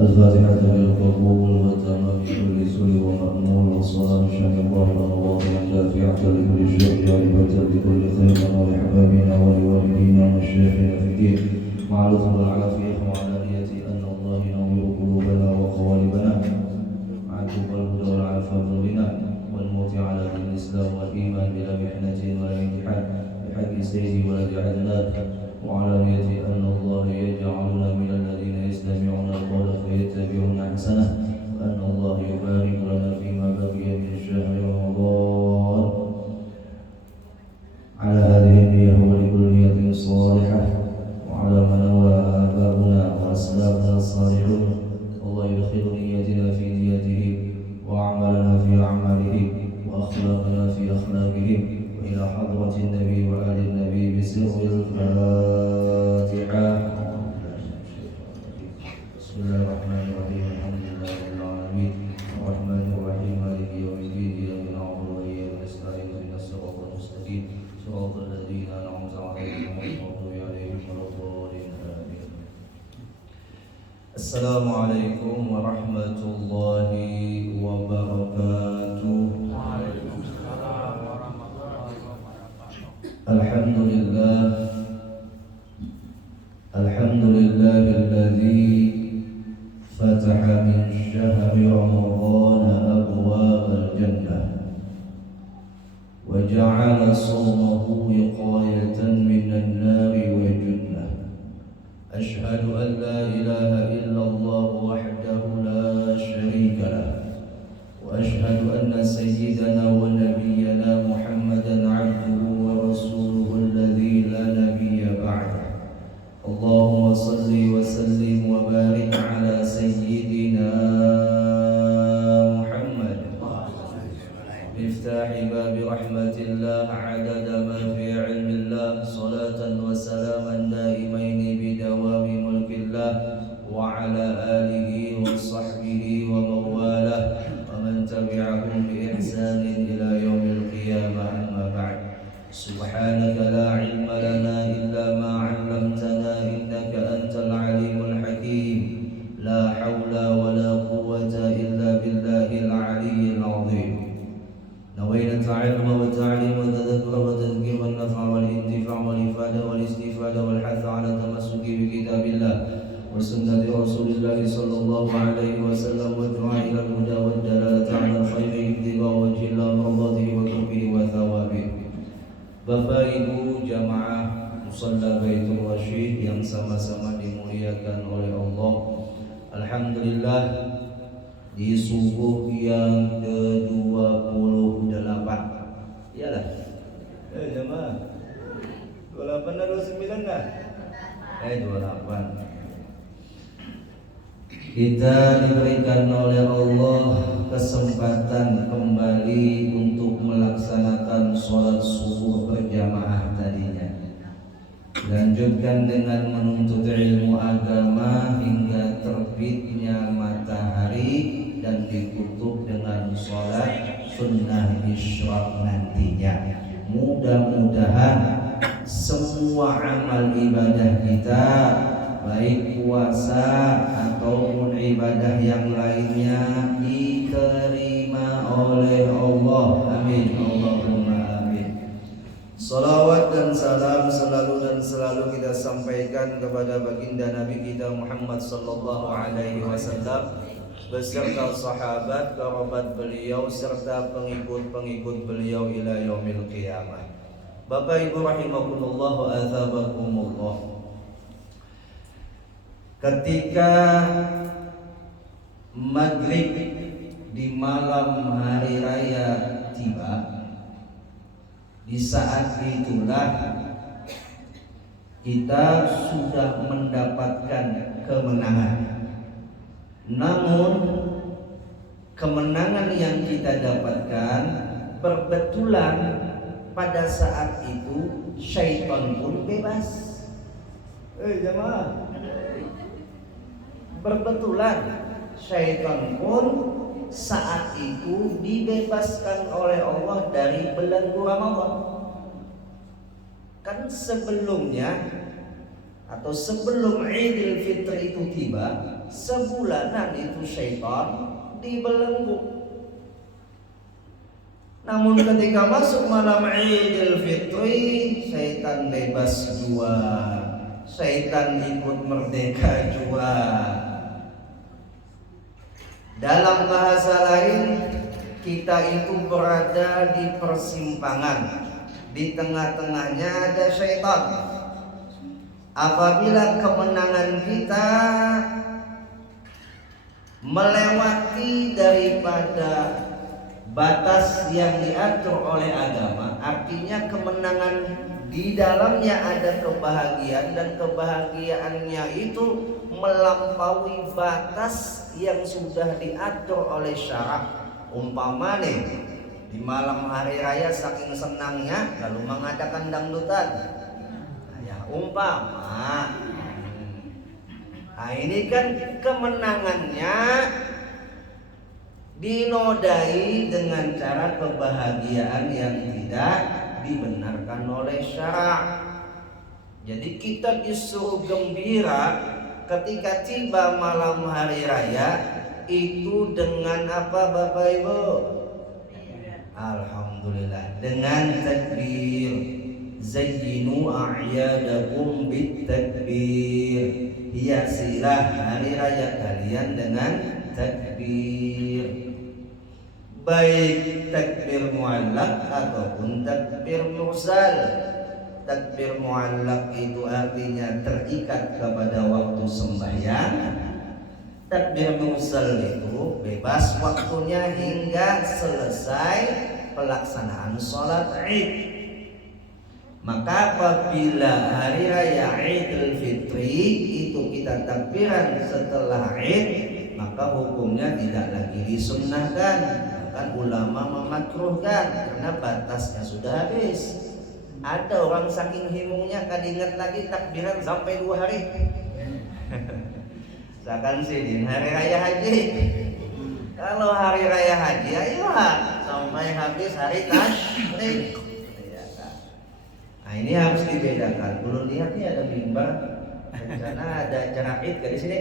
الفاتحة للقبول والتمام بكل سوء ومأمول والصلاة شان الله واضحا دافعة لكل شر جالبة لكل خير ولأحبابنا ولوالدينا ومشايخنا في الدين مع لطف والعافية وعلى نية أن الله ينور قلوبنا وقوالبنا مع الحب والهدى والعافية بنا والموت على دين الإسلام والإيمان بلا محنة ولا امتحان بحق سيدي ولد عدنان وعلى نية أن الله يجعلنا من الذين يستمعون القول فيتبعون أحسنه وأن الله يبارك لنا فيما بقي من شهر رمضان على هذه النية ولكل نية صالحة وعلى ما نوى آباؤنا وأسلافنا الصالحون الله يدخل نيتنا في نيته وأعمالنا في أعماله وأخلاقنا في أخلاقه وإلى حضرة النبي وآل النبي بسر الفاتحة. بسم الله الرحمن الرحيم الحمد لله رب العالمين الرحمن الرحيم مالك يوم الدين إياك نعبد وإياك نستعين اهدنا الصراط المستقيم صراط الذين أنعمت عليهم غير المغضوب عليهم ولا الضالين آمين. السلام عليكم ورحمة الله وبركاته. الحمد لله الذي فتح من شهر رمضان أبواب الجنة وجعل صومه وقاية من النار وجنة. أشهد أن لا إله إلا الله وحده لا شريك له وأشهد أن سيدنا ونبينا محمدا عبده ورسوله الذي لا نبي بعده. اللهم صل وسلم وبارك على سيدنا محمد مفتاح باب رحمة الله عدد ما في علم الله صلاة وسلاما دائمين بدوام ملك الله وعلى آله وصحبه ومن والاه ومن تبعهم بإحسان إلى يوم القيامة. أما بعد سبحانك لا علم لنا إلا ما علمتنا إنك أنت العليم الحكيم لا حول ولا قوة إلا بالله العلي العظيم. نوينا العلم والتعليم والتذكر والتذكير والنفع والانتفاع والإفادة والاستفادة والحث على التمسك بكتاب الله وسنة رسول الله صلى الله عليه وسلم والدعاء إلى الهدى والدلالة على الخير ابتغاء وجه الله ومرضاته وقربه وثوابه. Bapak Ibu jamaah Musalla Baitul Wasyid yang sama-sama dimuliakan oleh Allah. Alhamdulillah di subuh yang ke-28. Iyalah. Jamaah. 28 atau 29 enggak? 28. Kita diberikan oleh Allah kesempatan kembali untuk melaksanakan sholat subuh berjamaah tadinya. Lanjutkan dengan menuntut ilmu agama hingga terbitnya matahari dan ditutup dengan sholat sunnah isyraq nantinya. Mudah-mudahan semua amal ibadah kita baik puasa ataupun ibadah yang lainnya diterima oleh Allah. Amin. Allahumma amin. Salawat dan salam selalu kita sampaikan kepada baginda Nabi kita Muhammad sallallahu alaihi wasallam beserta sahabat, kerabat beliau serta pengikut-pengikut beliau ila yaumil qiyamah. Bapak Ibu rahimakumullah wa athabakumullah. Ketika maghrib di malam hari raya tiba, di saat itulah kita sudah mendapatkan kemenangan. Namun kemenangan yang kita dapatkan berbetulan pada saat itu syaitan pun bebas. Jamaah. Berbetulan syaitan pun saat itu dibebaskan oleh Allah dari belenggu Ramadan. Kan sebelumnya atau sebelum Idul Fitri itu tiba, sebulanan itu syaitan dibelenggu. Namun ketika masuk malam Idul Fitri, syaitan bebas jua, syaitan ikut merdeka jua. Dalam bahasa lain, kita itu berada di persimpangan, di tengah-tengahnya ada syaitan. Apabila kemenangan kita melewati daripada batas yang diatur oleh agama, artinya kemenangan di dalamnya ada kebahagiaan, dan kebahagiaannya itu melampaui batas yang sudah diatur oleh syarak. Umpama nih, di malam hari raya saking senangnya lalu mengadakan dangdutan, ya umpama. Nah ini kan kemenangannya dinodai dengan cara kebahagiaan yang tidak dibenarkan oleh syarak. Jadi kita disuruh gembira ketika tiba malam hari raya itu dengan apa Bapak Ibu? Alhamdulillah, dengan takbir. Zayyinu a'yadakum bit takbir. Hiasilah hari raya kalian dengan takbir. Baik takbir muallaq ataupun takbir mursal. Takbir muallaq itu artinya terikat kepada waktu sembahyang. Takbir mursal itu bebas waktunya hingga selesai pelaksanaan sholat Id. Maka apabila hari raya Idul Fitri itu kita takbiran setelah Id, maka hukumnya tidak lagi disunnahkan, bahkan ulama memakruhkan karena batasnya sudah habis. Ada orang saking himungnya kadinget lagi takbiran sampai 2 hari. Misalkan sidin hari raya haji. Kalau hari raya haji ayo sampai habis hari tasyrik. Nah ini harus dibedakan. Belum lihat nih ada mimbar, rencana ada acara Id di sini.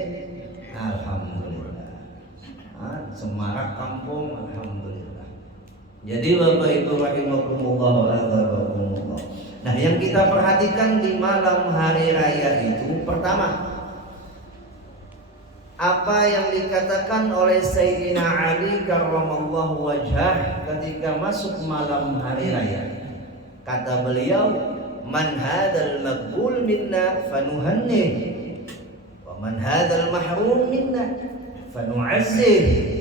Alhamdulillah. Semarak kampung, alhamdulillah. Jadi Bapak Ibu rahimakumullah wa rahimakumullah. Nah, yang kita perhatikan di malam hari raya itu pertama, apa yang dikatakan oleh Sayyidina Ali karramallahu wajhah ketika masuk malam hari raya. Kata beliau, man hadzal maqbul minna fanuhannih wa man hadzal mahrum minna fanu'azzih.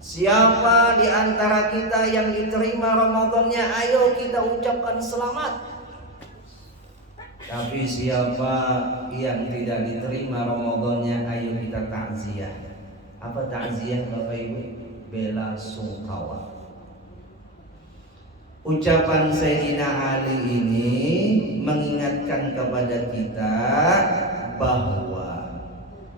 Siapa di antara kita yang diterima Ramadannya, ayo kita ucapkan selamat. Tapi siapa yang tidak diterima Ramadannya, ayo kita takziah. Apa takziah Bapak Ibu? Bela sungkawa. Ucapan Sayyidina Ali ini mengingatkan kepada kita bahwa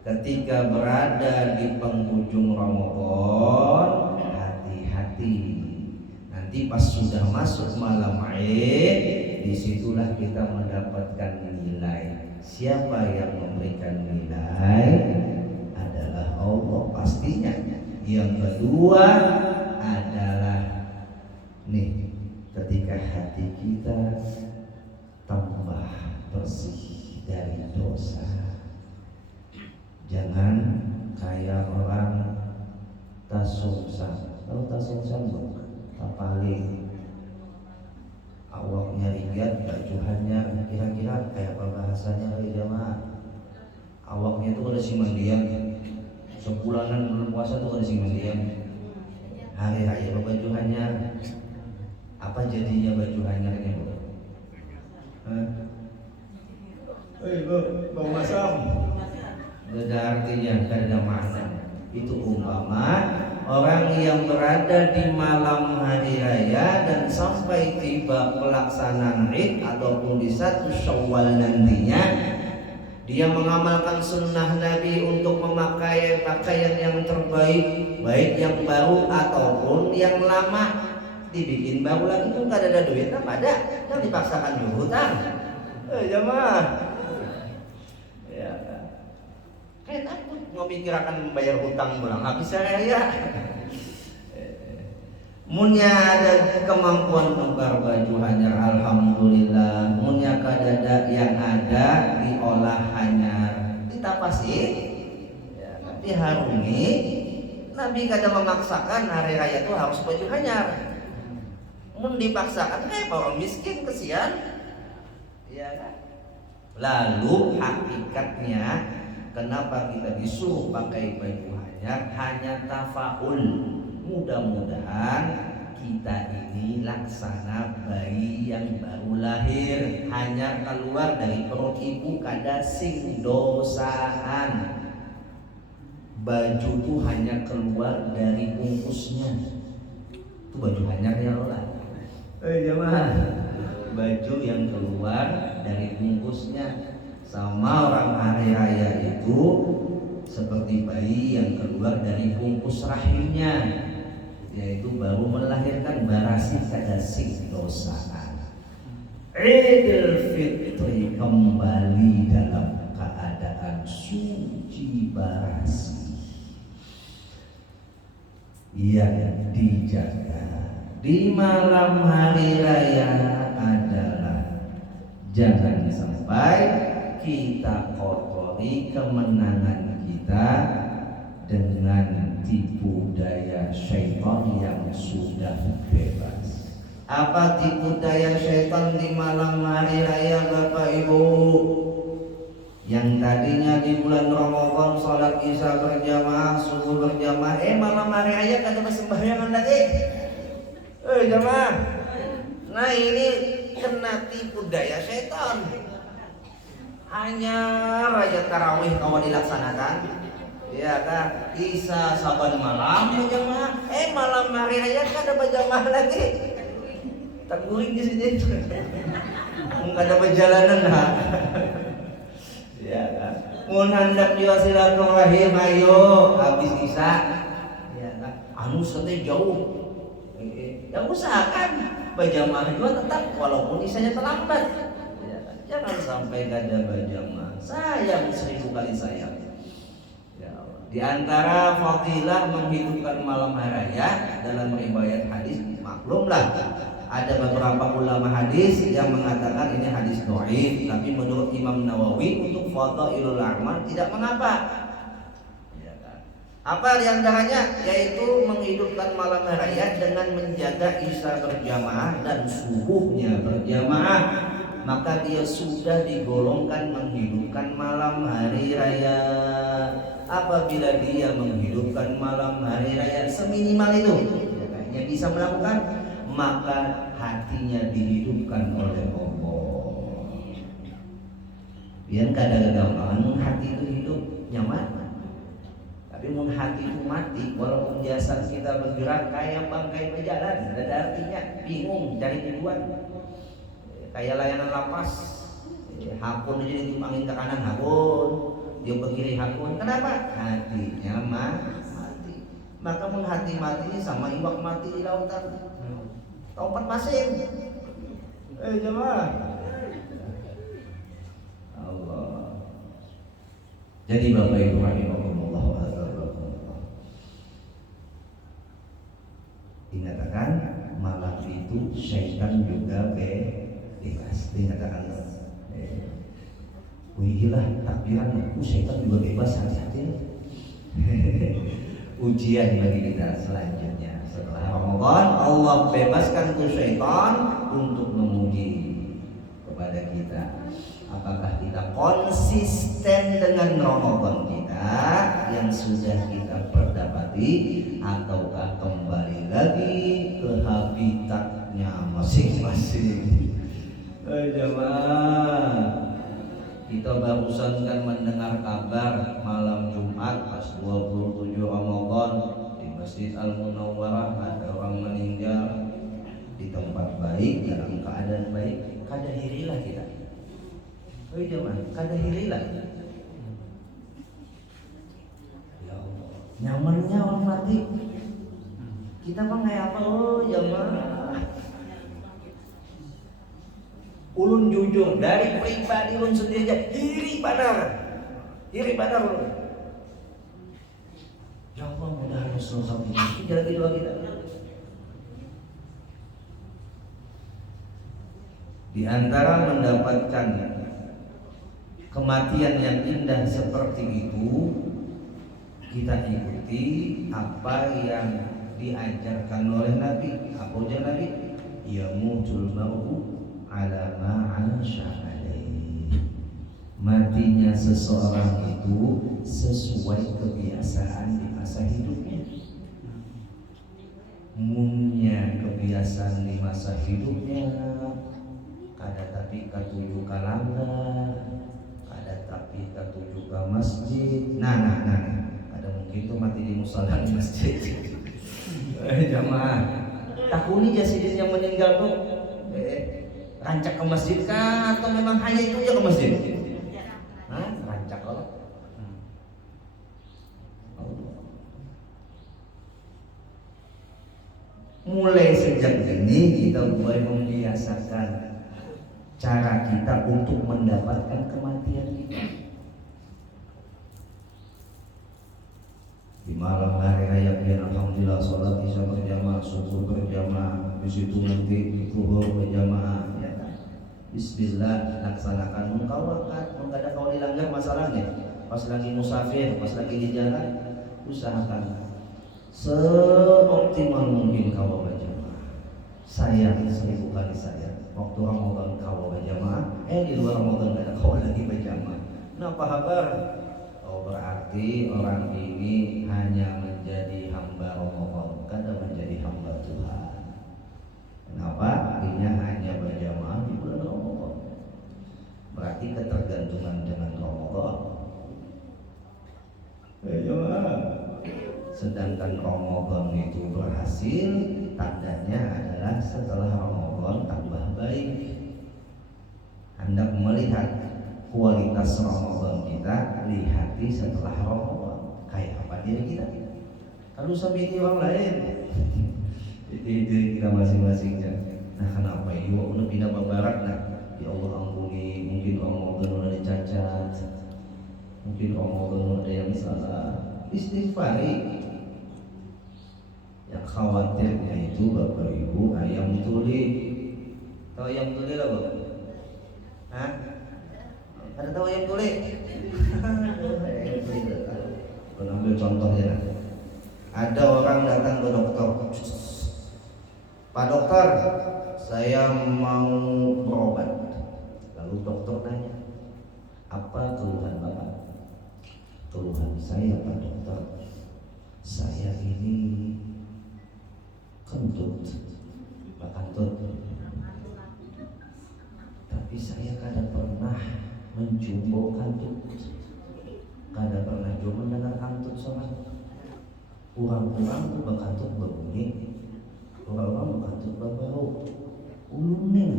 ketika berada di penghujung Ramadan, hati-hati. Nanti pas sudah masuk malam Id, disitulah kita mendapatkan nilai. Siapa yang memberikan nilai adalah Allah pastinya. Yang kedua adalah nih, ketika hati kita tambah bersih dari dosa. Jangan kayak orang tasungsan. Tahu tasungsan bukan? Tapali awaknya lihat, bajuannya kira-kira kayak apa bahasanya dari jamaah? Awaknya itu ada simandian. Sebulanan belum puasa tuh ada simandian. Hari raya bajuannya apa jadinya bajuannya ini Bu? Bu, bau masam. Ada artinya, ada makna. Itu umpama orang yang berada di malam hari raya dan sampai tiba pelaksanaan Id ataupun di 1 Syawal nantinya, dia mengamalkan sunnah Nabi untuk memakai pakaian yang terbaik, baik yang baru ataupun yang lama. Dibikin baru lagi tuh gak ada duit, apa ada? Kan dipaksakan juga hutang. Jamaah. memikirkan membayar hutang pulang habis raya. Munya ada kemampuan tukar baju hanyar, alhamdulillah. Munya kadada yang ada diolah hanyar, ditapasi, ya, diharungi. Nabi kada memaksakan hari raya itu harus baju hanyar. Mun dipaksakan kayak orang miskin kesian, ya kan? Lalu hakikatnya kenapa kita disuruh pakai baju hanyar? Hanya tafaul. Mudah-mudahan kita ini laksana bayi yang baru lahir, hanya keluar dari perut ibu kada sing dosaan. Baju itu hanya keluar dari bungkusnya. Itu baju hanyar ya Allah. Jemaah, baju yang keluar dari bungkusnya. Sama orang hari raya itu seperti bayi yang keluar dari bungkus rahimnya, yaitu baru melahirkan barasi kada sing dosaan. Idul Fitri kembali dalam keadaan suci barasi yang dijaga di malam hari raya adalah jangan sampai kita kotori kemenangan kita dengan tipu daya syaitan yang sudah bebas. Apa tipu daya syaitan di malam hari raya Bapak Ibu? Yang tadinya di bulan Ramadan sholat isya berjamaah, subuh berjamaah, malam hari raya kada bersembahyangan lagi. Jamaah. Nah ini kena tipu daya syaitan. Hanya raya tarawih kawan dilaksanakan, ya kan? Isya saban malam berjamaah, malam hari raya kada berjamaah lagi. Tak guring di sini. Enggak ada perjalanan ha. Ya kan? Mun hendak juga silaturahim ayo habis isya. Ya kan? Anu sate jauh. Ya usahakan berjamaah juga tetap walaupun isyanya terlambat. Ya kan? Jangan sampai kada berjamaah. Sayang 1000 kali sayang. Ya Allah. Di antara fadilah menghidupkan malam hari raya dalam riwayat hadis, maklumlah ada beberapa ulama hadis yang mengatakan ini hadis dhaif, tapi menurut Imam Nawawi untuk fadailul a'mal tidak mengapa. Ya kan? Apa diantaranya? Yaitu menghidupkan malam hari raya dengan menjaga isya berjamaah dan subuhnya berjamaah, maka dia sudah digolongkan menghidupkan malam hari raya. Apabila dia menghidupkan malam hari raya seminimal itu yang bisa melakukan, maka hatinya dihidupkan oleh Allah. Biar kadang-kadang hati itu hidup nyaman, tapi mun hati itu mati, walaupun jasad kita bergerak kayak bangkai berjalan, ada artinya, bingung cari tujuan. Kayak layanan lapas, hakun aja ditimbangin ke kanan hakun, dia ke kiri hakun. Kenapa? Hatinya mati. Maka mun hati mati sama iwak mati di lautan. Tempat masing. Jemaah. Allah. Jadi Bapak Ibu rahimakumullah wa rahimakumullah. Ingatkan malam itu syaitan juga bebas. Ingatkan. Wihilah takbiran aku syaitan juga bebas, hati-hati. Ujian bagi kita selanjutnya. Setelah Ramadan Allah bebaskan tuh syaitan untuk menguji kepada kita. Apakah kita konsisten dengan Ramadan kita yang sudah kita perdapati, ataukah kembali lagi ke habitatnya masing-masing. Jemaah, kita barusan kan mendengar kabar malam Jumat pas 27 Ramadan Masjid Al-Munawwarah ada orang meninggal di tempat baik, dalam keadaan baik. Kada hirilah kita. Jemaah, kada hirilah. Ya Allah, nyamannya orang mati. Kita mah kayak apa? Jemaah. Ulun jujur dari pribadi ulun sendiri aja iri badar ulun. mudah-mudahan husnul khatimah. Jalan doa kita. Di antara mendapatkan kematian yang indah seperti itu, kita ikuti apa yang diajarkan oleh Nabi. Apa ujar Nabi? Yamutul mar'u ala ma 'asha alaihi. Matinya seseorang itu sesuai kebiasaan di masa hidupnya. Munnya kebiasaan di masa hidupnya kada tapi katuju ka langgar, kada tapi katuju ka masjid. Nah, ada mungkin tuh mati di musala di masjid. Jamaah, takuni jasidin yang meninggal tuh rancak ke masjid kah atau memang hanya itu aja ke masjid? Rancak kalau. Mulai sejak ini kita mulai membiasakan cara kita untuk mendapatkan kematian kita. Di malam hari raya biar alhamdulillah sholat isya berjamaah, syukur berjamaah, di situ nanti zuhur berjamaah. Ya kan? Bismillah, laksanakan mengkawakan, mengada kau dilanggar masalahnya. Pas lagi musafir, pas lagi di jalan, usahakan seoptimal mungkin kau berjamaah. Sayang 1000 kali sayang. Waktu Ramadan kau berjamaah, di luar Ramadan ada kau lagi berjamaah. Kenapa kabar? Oh, berarti orang ini hanya menjadi hamba Ramadan, kada menjadi hamba Tuhan. Kenapa? Dia hanya berjamaah di bulan Ramadan. Berarti ketergantungan dengan Ramadan. Sedangkan Ramadan itu berhasil, tandanya adalah setelah Ramadan tambah baik. Hendak melihat kualitas Ramadan kita, lihati setelah Ramadan kayak apa diri kita. Kalau sampai ini orang lain, itu kita masing-masingnya. Nah, kenapa ini udah pindah ke barat? Nah, ya Allah ampuni, mungkin Ramadan udah dicacat, mungkin Ramadan ada yang salah. Istighfari. Yang khawatirnya itu Bapak Ibu ayam tuli. Tahu ayam tuli lah Bapak? Hah? Ada tahu ayam tuli? Ambil contohnya. Ada orang datang ke dokter. Pak dokter, saya mau berobat. Lalu dokter tanya, apa keluhan Bapak? Keluhan saya Pak dokter, saya ini kentut, Pak kentut. Tapi saya kada pernah menjumbo kantut, kada pernah juga mendengar kantut soal. Kurang-kurang bekantut berbunyi, kurang-kurang bekantut berbau. Ulunin,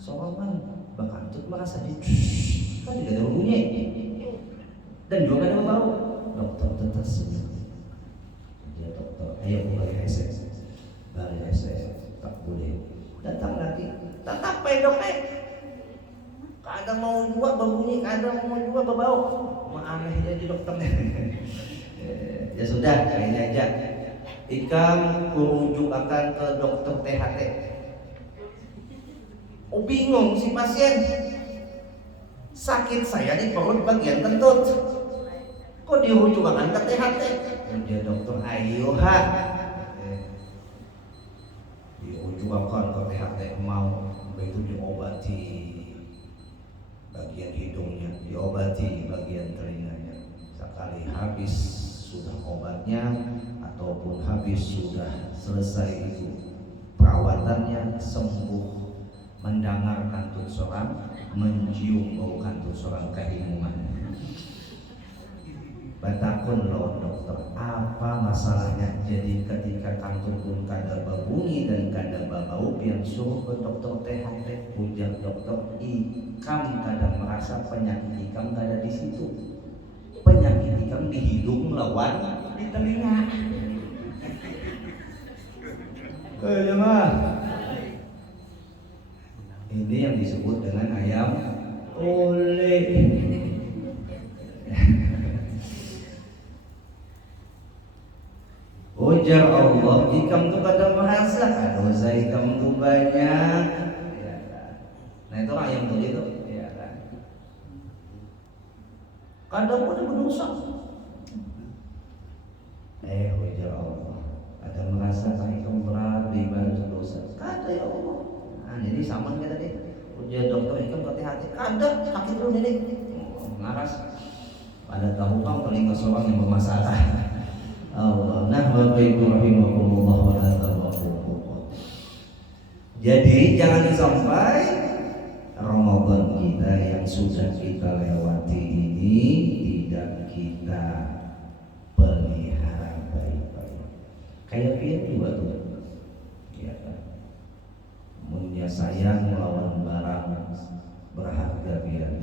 soalnya bekantut merasa di, kan tidak ada bunyi, dan juga kada berbau. Dokter tetap senyum. Dia dokter, ayo balik reses. Balik reses, tak boleh. Datang lagi, tetap pedok kadang mau juga berbunyi, kadang mau juga berbau. Aneh jadi dokternya. Ya sudah, ini aja. Ikam kurujuk akan ke dokter THT. Oh bingung si pasien. Sakit saya di perut bagian kentut. Kok dirujuk akan ke THT? Dia dokter, ayo ha. Dirujukan ke THT, mau begitu diobati bagian hidungnya, diobati bagian telinganya. Sekali habis sudah obatnya ataupun habis sudah selesai itu perawatannya, sembuh, mendengar kantut seorang, mencium bau kantut seorang keimungan. Batakun lo dokter, apa masalahnya? Jadi ketika kantut pun kada berbunyi dan kada berbau, biar suruh ke dokter THT. Ujar dokter, ikam kada merasa penyakit ikam kada di situ. Penyakit ikam di hidung lawan di telinga. Ini yang disebut dengan ayam oleh. ujar Allah, ikam tuh kadang merasa dosa ikam tuh banyak, ya kan? Nah itu orang yang tuli itu, ya kan? Kadang udah berdosa, ujar Allah, ada merasa ikam berat di ibadah dosa, kata ya Allah. Nah jadi sama kita tadi, ujar dokter ikam hati-hati, kadang sakit dulu nenek, ngaras, pada tahu kan telinga seorang yang bermasalah. Allah. Nah, Bapak Ibu rahimakumullah wa ta'ala. Jadi jangan sampai Ramadan kita yang sudah kita lewati ini tidak kita pelihara baik-baik. Kayak pian juga tuh. Ya kan. Munya sayang melawan barang berharga pian.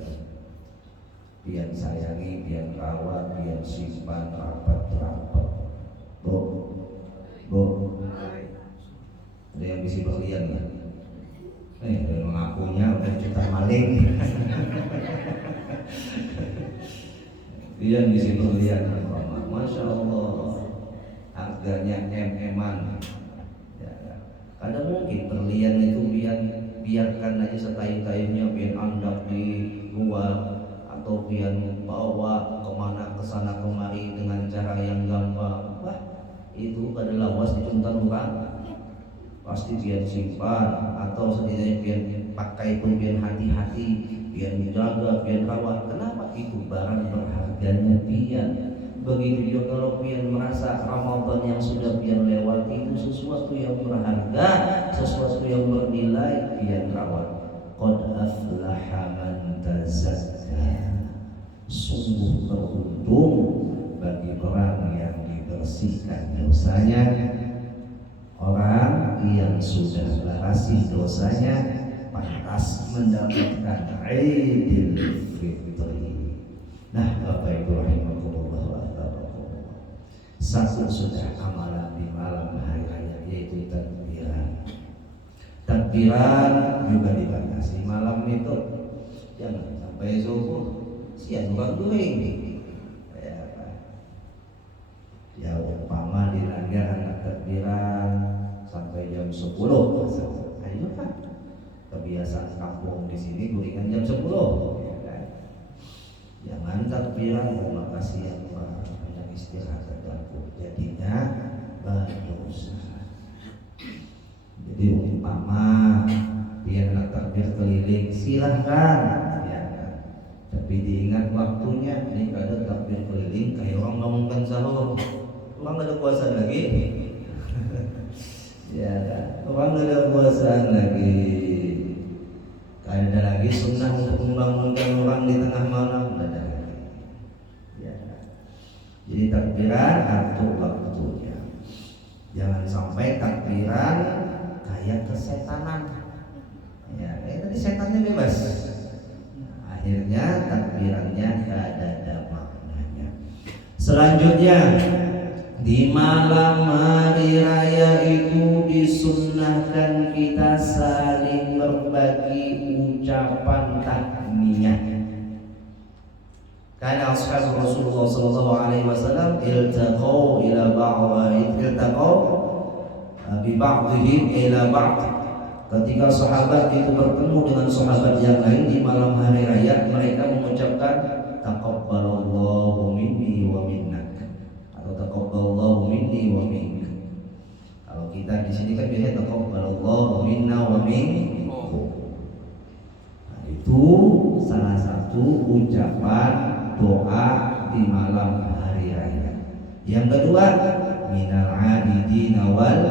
Pian sayangi, pian rawat, pian simpan rapat-rapat. Bu, ada yang bisa berlian kan? Dan mengakunya udah juta maling. Dia bisa berlian, masya Allah, harganya em-eman. Ya, kadang mungkin berlian itu biarkan aja setayun-tayunnya, biar andap di luar atau biar bawa kemana kesana kemari dengan cara yang gampang. Wah, itu pada lawas dicuntan bukan? Pasti biar simpan atau setidaknya biar pakai pun biar hati-hati, biar menjaga, biar rawat. Kenapa? Itu barang berharganya biar. Begitu juga kalau biar merasa Ramadan yang sudah biar lewat itu sesuatu yang berharga, sesuatu yang bernilai, biar rawat. Qad aflaha man tazakka. Sungguh beruntung bagi orang yang dibersihkan dosanya, orang yang sudah berhasil dosanya pantas mendapatkan Idul Fitri. Nah, Bapak Ibu rahimakumullah wa ta'ala. Satu sudah amalan di malam hari raya yaitu takbiran. Takbiran juga dibatasi malam itu, jangan sampai subuh siang orang guring. Ya umpama dilanggar anak takbiran sampai jam 10, ayo kan kebiasaan kampung di sini guringan jam 10, ya kan? Jangan takbiran mau makasih yang banyak istirahat aku jadinya berdosa. Jadi umpama dia anak takbir keliling silahkan, ya kan? Tapi diingat waktunya. Ini ada takbir keliling kayak orang bangunkan sahur, orang ada puasa lagi. Ya kan? Orang ada puasa lagi. Ada lagi sunnah untuk membangunkan orang di tengah malam, ada lagi. Ya kan? Jadi takbiran atur waktunya. Jangan sampai takbiran kayak kesetanan. Ya, kayak tadi setannya bebas. Akhirnya takbirannya gak ada maknanya. Selanjutnya di malam hari raya itu disunnahkan kita saling berbagi ucapan tahmiyah. Karena ashab Rasulullah sallallahu alaihi wasallam iltaqau bi ba'dihim ila ba'd. Ketika sahabat itu bertemu dengan sahabat yang lain di malam hari raya, mereka mengucapkan taqabbalallahu minni wa minnak atau taqabbalallahu minni wa mink. Kalau kita di sini kan biasanya taqabbalallahu minna wa minkum. Nah, itu salah satu ucapan doa di malam hari raya. Yang kedua, minal aidin wal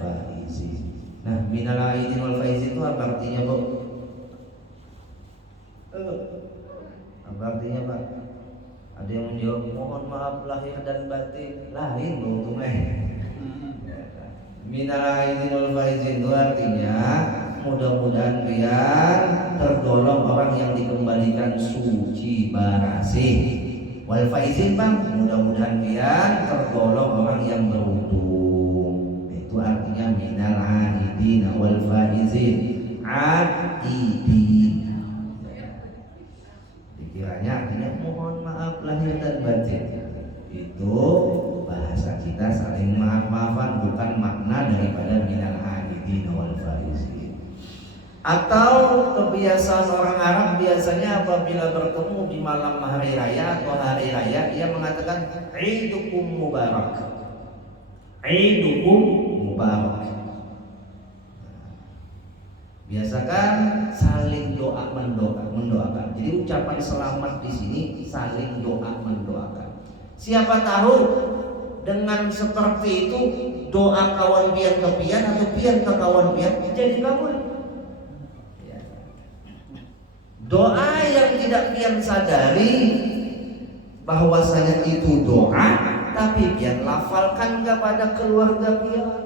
faizin. Nah, minal aidin wal faizin itu apa artinya, Bu? Apa artinya, Pak? Ada yang menjawab, mohon maaf lahir dan batin. Lain dong, minal aidin wal faizin itu artinya mudah-mudahan kalian tergolong orang yang dikembalikan suci barasih. Wal faizin, Bang, mudah-mudahan kalian tergolong orang yang beruntung. Itu artinya minal aidin wal faizin. Aidin dikiranya artinya mohon maaf lahir dan batin. Itu bahasa bahasa kita saling maaf-maafan bukan makna daripada minal aidin wal faizin. Atau kebiasaan orang Arab biasanya apabila bertemu di malam hari raya atau hari raya ia mengatakan Idukum Mubarak. Idukum Mubarak. Biasakan saling doa mendoakan. Jadi ucapan selamat di sini saling doa mendoakan. Siapa tahu dengan seperti itu doa kawan pian ke pian atau pian ke kawan pian jadi kabul. Ya. Doa yang tidak pian sadari bahwasanya itu doa, tapi pian lafalkan kepada keluarga pian.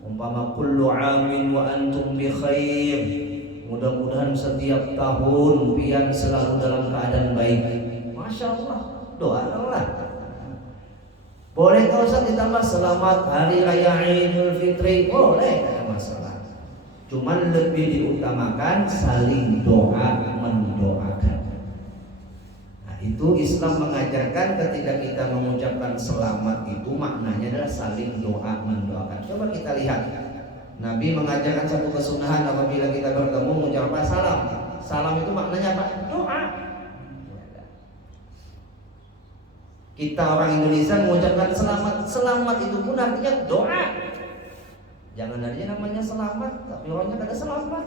Umpama kullu amin wa antum bi khair. Mudah-mudahan setiap tahun pian selalu dalam keadaan baik. Masya Allah, doa Allah. Boleh kalau usah ditambah selamat hari raya Idul Fitri, boleh, tidak masalah. Cuman lebih diutamakan saling doa mendoakan. Nah, itu Islam mengajarkan ketika kita mengucapkan selamat itu maknanya adalah saling doa mendoakan. Coba kita lihat. Nabi mengajarkan satu kesunahan apabila kita bertemu mengucapkan salam. Salam itu maknanya apa? Doa. Kita orang Indonesia mengucapkan selamat. Selamat itu pun artinya doa. Jangan aja namanya selamat, tapi orangnya kada selamat.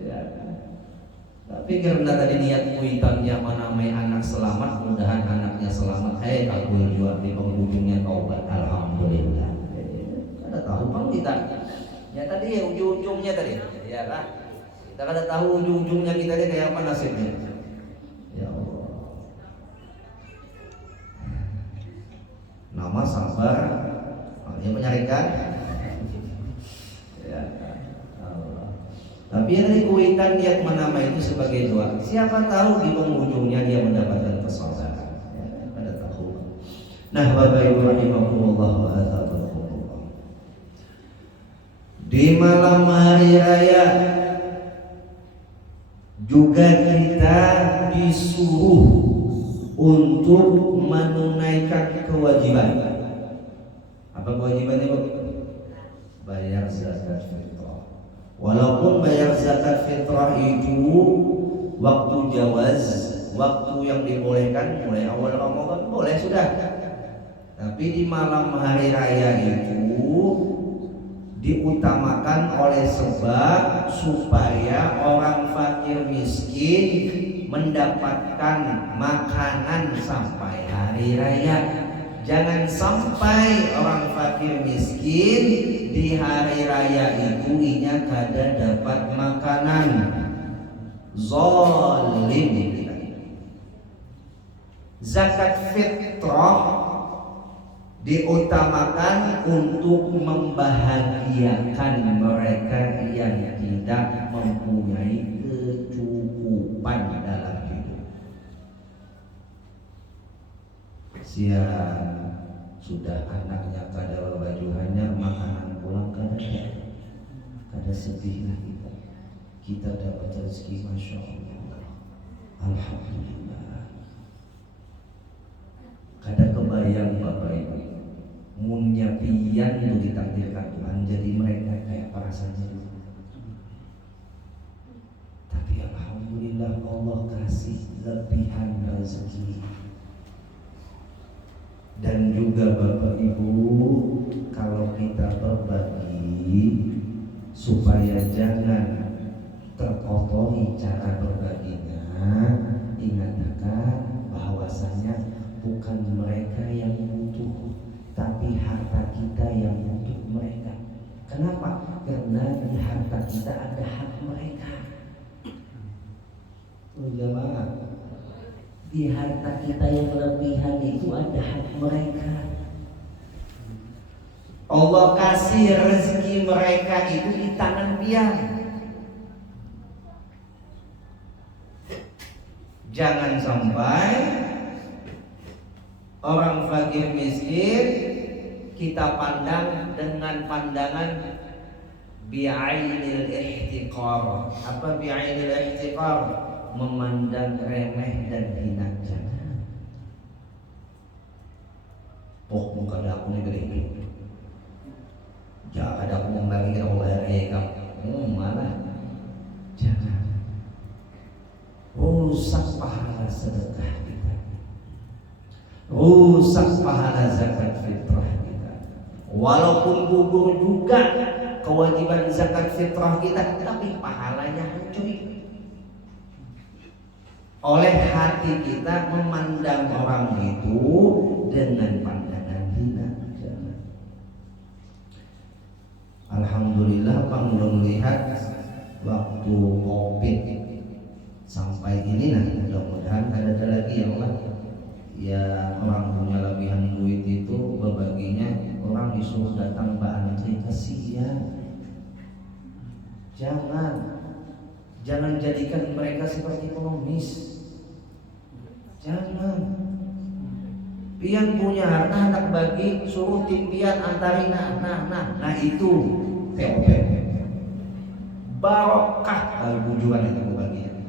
Ya. Tapi karena tadi niat kuitannya menamai anak selamat, mudahan anaknya selamat. Kabul juga di penghujungnya taubat. Alhamdulillah. Kada tahu bang kita. Ya tadi ya ujung-ujungnya tadi. Ya lah. Kita kada tahu ujung-ujungnya kita ini kayak apa nasibnya. Ya Allah. Nama sabar. Dia menyarikan. Ya Allah. Tapi yang dari kuitan niat menamai itu sebagai doa. Siapa tahu di penghujungnya dia mendapatkan kesabaran. Ya, kada tahu. Nah, Bapak Ibu rahimakumullah wa a'udzubillahi. Di malam hari raya juga kita disuruh untuk menunaikan kewajiban. Apa kewajibannya, Bu? Bayar zakat fitrah. Walaupun bayar zakat fitrah itu waktu jawaz, waktu yang dibolehkan mulai awal Ramadan boleh sudah. Tapi di malam hari raya itu diutamakan oleh sebab supaya orang fakir miskin mendapatkan makanan sampai hari raya. Jangan sampai orang fakir miskin di hari raya itu inya kada dapat makanan. Zalim. Zakat fitrah diutamakan untuk membahagiakan mereka yang tidak mempunyai kecukupan dalam hidup. Siang sudah anaknya kada bajuannya, makanan pulang kada sedih lah kita dapat rezeki, masya Allah, alhamdulillah. Kada kebayang Bapak Ibu, munnya pian itu ditakdirkan Tuhan jadi mereka kayak perasaannya dulu. Tapi alhamdulillah Allah kasih lebihan rezeki. Dan juga Bapak Ibu, kalau kita berbagi supaya jangan terkotori cara berbaginya, ingatkan bahwasanya bukan mereka yang butuh, tapi harta kita yang butuh mereka. Kenapa? Karena di harta kita ada hak mereka. Jemaah, di harta kita yang lebihan itu ada hak mereka. Allah kasih rezeki mereka itu di tangan dia. Jangan sampai orang fakir miskin kita pandang dengan pandangan bi'ainil ihtiqar. Apa bi'ainil ihtiqar? Memandang remeh dan hina. Oh, muka aku nih gede. Jangan ada aku mau lagi aku bayar kamu. Malah jangan rusak pahala sedekah kita, rusak pahala zakat fitrah kita. Walaupun gugur juga kewajiban zakat fitrah kita, tapi pahalanya hancur oleh hati kita memandang orang itu dengan pandangan hina. Alhamdulillah Bang belum melihat waktu Covid sampai ini, nah mudah-mudahan ada lagi ya Allah. Ya orang punya lebihan duit itu berbaginya orang disuruh datang Mbak Antri, kasihan. Jangan jadikan mereka seperti pengemis. Jangan. Pian punya harta hendak bagi, suruh tim pian antarin nah itu TOP. Barokah bujuan itu bagian.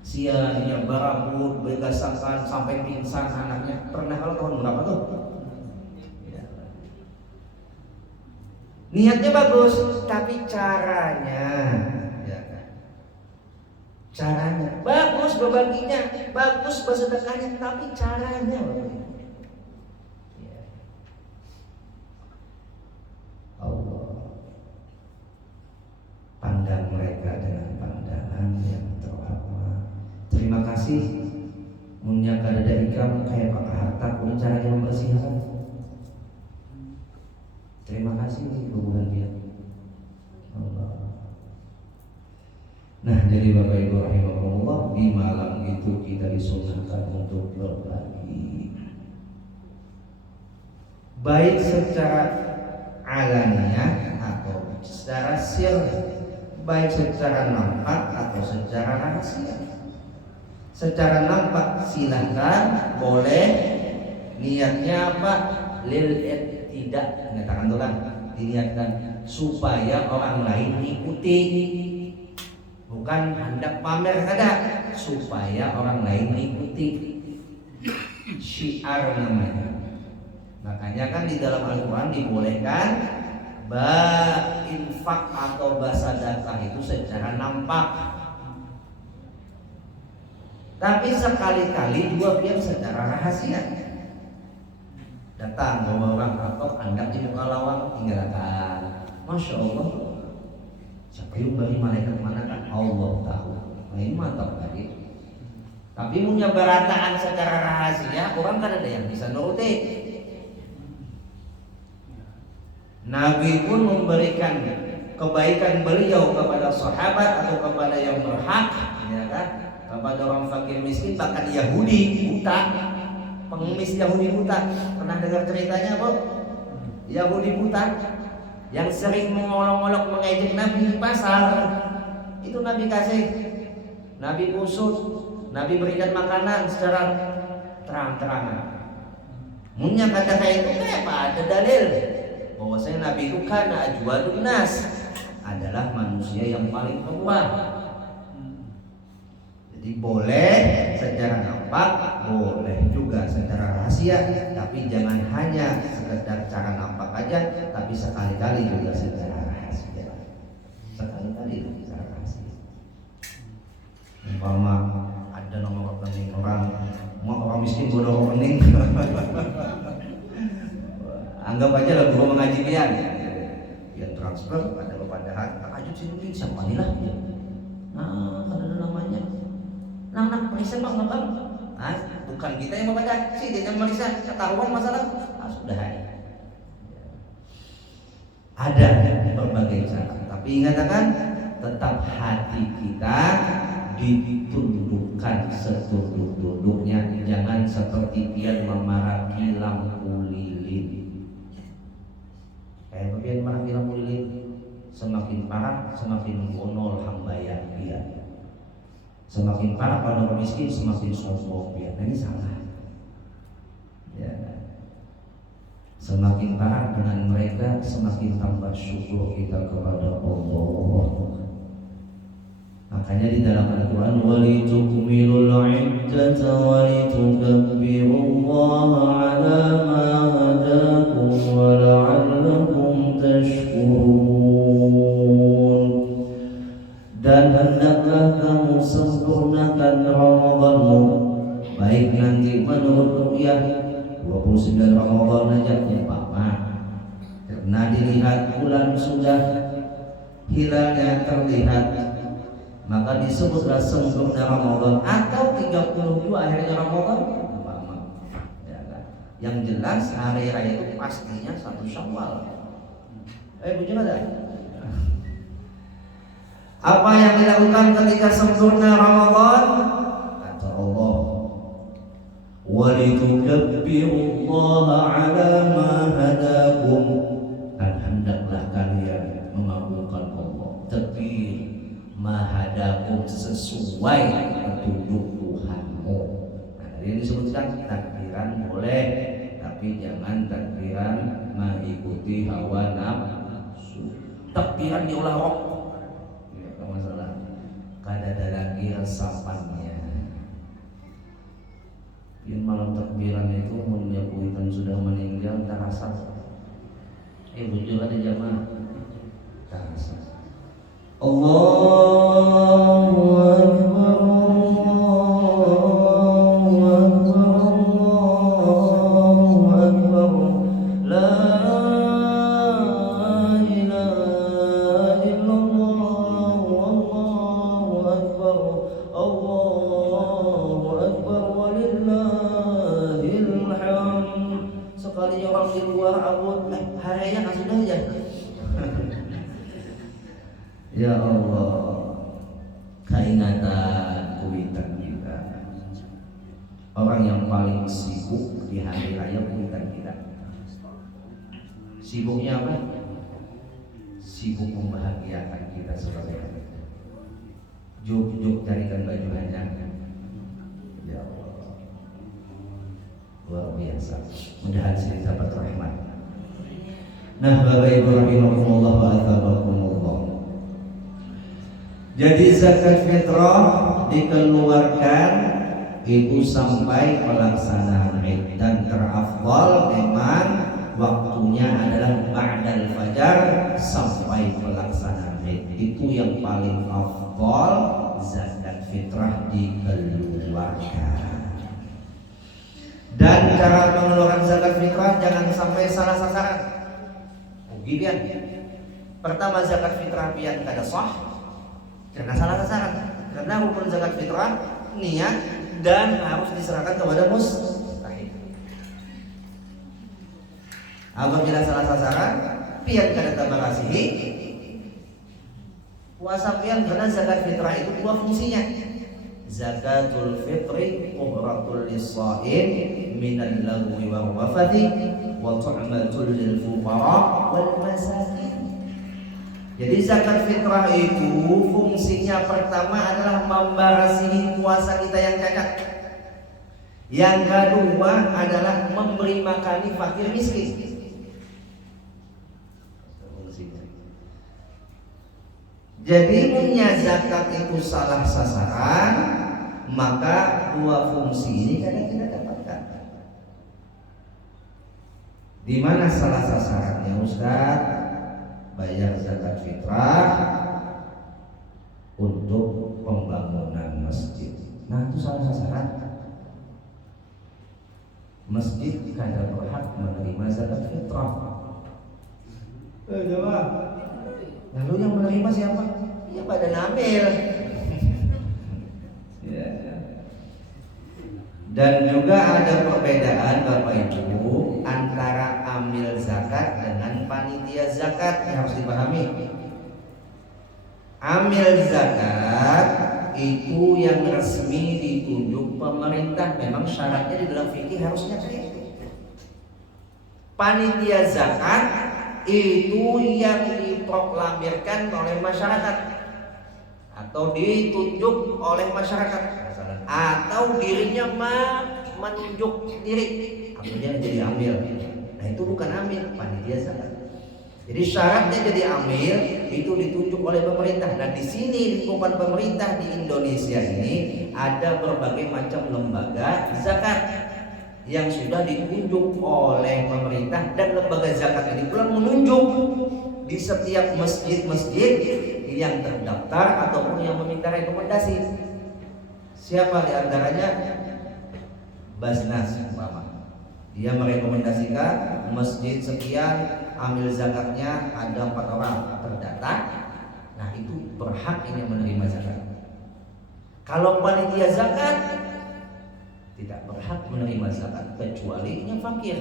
Sianya barabut, begasakan sampai pingsan anaknya. Pernah kalau tahun berapa tuh? Ya. Niatnya bagus, tapi caranya caranya bagus, berbaginya bagus, bersedekahnya, tapi caranya Allah pandang mereka dengan pandangan yang terhormat. Terima kasih punya kada ikam kayak pakai harta pun caranya membersihkan. Terima kasih hubungan dia Allah. Nah, jadi Bapak Ibu rahimahullah, di malam itu kita disunahkan untuk berbagi, baik secara alaniah atau secara sir, baik secara nampak atau secara rahasia. Secara nampak silahkan, boleh. Niatnya apa? Lil tidak, mengatakan tulang, diniatkan supaya orang lain ikuti. Bukan hendak pamer kada, supaya orang lain mengikuti. Syiar namanya. Makanya kan di dalam Al-Quran dibolehkan infak atau bersedekah itu secara nampak. Tapi sekali-kali juga biar secara rahasia. Datang bawa orang atau hendak di muka lawang, tinggalkan. Masya Allah. Siapa yang bagi malaikat mana kan? Allah tahu. Nah, ini mantap tadi. Tapi punya berataan secara rahasia, orang kan ada yang bisa nuruti. Nabi pun memberikan kebaikan beliau kepada sahabat atau kepada yang berhak, ya kan? Kepada orang fakir miskin, bahkan Yahudi buta, pengemis Yahudi buta. Pernah dengar ceritanya, Bu? Yahudi buta yang sering mengolok-olok mengejek Nabi di pasar, itu Nabi kasih, Nabi usut, Nabi berikan makanan secara terang-terangan. Munya kata itu apa? Ada dalil bahwasanya Nabi itu kana ajwadun nas, adalah manusia yang paling pemurah. Jadi boleh secara nampak, boleh juga secara rahasia, tapi jangan hanya sekedar cara nampak aja, tapi sekali-kali juga secara rahasia. Sekali-kali secara rahasia. Umpama ada nomor rekening orang miskin bodoh rekening. Anggap aja lah guru mengaji pian. Pian transfer ada kepadaan, tak ajut sini siapa nih lah. Nah, ada namanya. Anak Malaysia bang, bukan kita yang membaca, sih dia yang Malaysia ketahuan masalah. Sudah ada berbagai cara, tapi ingatkan tetap hati kita ditundukkan setunduk-tunduknya, jangan seperti pian memarahi lampu lilin. Kayak pian memarahi lampu lilin, semakin parah semakin bonol hambayan dia. Semakin parah pada orang miskin, semakin sombong dia. Nah, ini salah. Ya. Semakin parah dengan mereka, semakin tambah syukur kita kepada Allah. Makanya di dalam Al-Quran, walitukmilul iddata walitukabbirullaha ala ma sempurnakan Ramadanmu, baik nanti menurut ru'yah 29 Ramadan aja umpama, karena dilihat bulan sudah hilalnya terlihat, maka disebutlah sempurna Ramadan, atau 32 akhirnya Ramadan umpama, ya kan? Yang jelas hari raya itu pastinya 1 Syawal. Betul ada? Apa yang dilakukan ketika sempurna Ramadan? Kata Allah, "Walitukabbirullaha 'ala ma hadakum." Dan hendaklah kalian mengagungkan Allah, takbir ma hadakum, sesuai petunjuk Tuhanmu. Nah, tadi yang disebutkan takbiran boleh, tapi jangan takbiran mengikuti hawa nafsu. Takbiran diolah rok, masalah kadang-kadang resapannya. Yang malam takbiran itu menyebutkan sudah meninggal terasa. Betul ada jamaah terasa. Allahu Akbar, Allahu Akbar, Allahu Akbar, la ilaha illallah, Allahu Akbar, Allahu Akbar, walillahil hamd. Sekali orang di luar abut, harinya kasih aja. Ya Allah, keingatan kuitan kita. Orang yang paling sibuk di hari raya kuitan kita. Sibuknya apa? Sibuk membahagiakan kita sebagai juk-juk carikan baju hanya. Ya Allah, luar biasa. Mudah-mudahan cerita berrahmat. Nah, Bapak Ibu rahimakumullah wa ataqakumullah. Jadi zakat fitrah dikeluarkan itu sampai pelaksanaan Id, dan terafdal memang waktunya adalah ba'dal fajar sampai pelaksanaan Id. Itu yang paling afdal, zakat fitrah dikeluarkan. Dan cara pengeluaran zakat fitrah jangan sampai salah sasaran. Gilian. Pertama, zakat fitrah pian kada sah karena salah sasaran. Karena hukum zakat fitrah niat dan harus diserahkan kepada mustahik. Apabila salah sasaran, pian kada tabarasihi. Puasa pian, karena zakat fitrah itu dua fungsinya. Zakatul fitri ubratul lis-shaim minal lagwi wal wafati wa tu'matul lil fuqara wal masakin. Jadi zakat fitrah itu fungsinya pertama adalah membarasihi puasa kita yang cacat. Yang kedua adalah memberi makan fakir miskin. Jadi punya zakat itu salah sasaran, maka dua fungsi ini kadang kita dapatkan. Di mana salah sasarannya, Ustaz? Bayar zakat fitrah untuk pembangunan masjid. Nah, itu salah sasaran. Masjid kada berhak menerima zakat fitrah. Jawab. Lalu yang menerima siapa? Ya pada namil. Ya. Dan juga ada perbedaan Bapak Ibu antara amil zakat dengan panitia zakat, yang harus dipahami. Amil zakat itu yang resmi ditunjuk pemerintah, memang syaratnya di dalam fikih harusnya kayak itu. Panitia zakat itu yang diproklamirkan oleh masyarakat atau ditunjuk oleh masyarakat, atau dirinya menunjuk diri, akhirnya jadi amil. Nah, itu bukan amil, panitia zakat. Jadi syaratnya jadi amil itu ditunjuk oleh pemerintah. Dan di sini lingkupan pemerintah di Indonesia ini ada berbagai macam lembaga zakat yang sudah ditunjuk oleh pemerintah, dan lembaga zakat ini pula menunjuk di setiap masjid-masjid yang terdaftar ataupun yang meminta rekomendasi. Siapa di antaranya? Basnas umpama. Dia merekomendasikan masjid sekian ambil zakatnya ada 4 orang terdata. Nah itu berhak ini menerima zakat. Kalau panitia zakat tidak berhak menerima zakat kecuali yang fakir,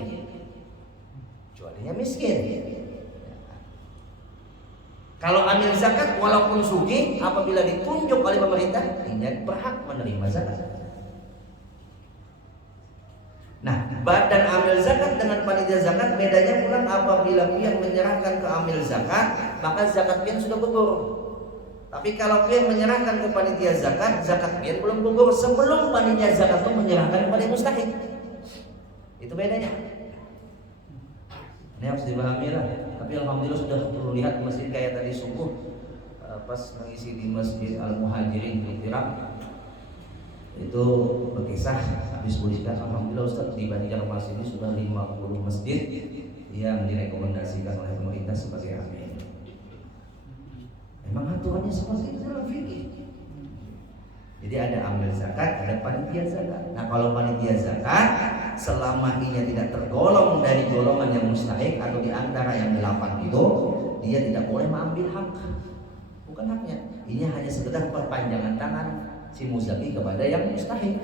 kecuali yang miskin. Kalau ambil zakat walaupun sugih, apabila ditunjuk oleh pemerintah tidak berhak menerima zakat. Nah, badan amil zakat dengan panitia zakat bedanya pula apabila pian menyerahkan ke amil zakat, maka zakat pian sudah gugur. Tapi kalau pian menyerahkan ke panitia zakat, zakat pian belum gugur sebelum panitia zakat itu menyerahkan kepada mustahik. Itu bedanya. Ini harus dipahami lah. Tapi alhamdulillah sudah perlu lihat masjid kayak tadi subuh pas mengisi di Masjid Al-Muhajirin di Irak. Itu berkisah habis pulihkan, alhamdulillah Ustaz di Banjarmasin ini sudah 50 masjid yang direkomendasikan oleh pemerintah sebagai amin. Memang aturannya seperti itu dalam fikih. Jadi ada amil zakat, ada panitia zakat. Nah kalau panitia zakat selama ia tidak tergolong dari golongan yang mustahik atau di antara yang 8 itu, dia tidak boleh mengambil hak. Bukan haknya. Ini hanya sekedar perpanjangan tangan si muzaki kepada yang mustahik.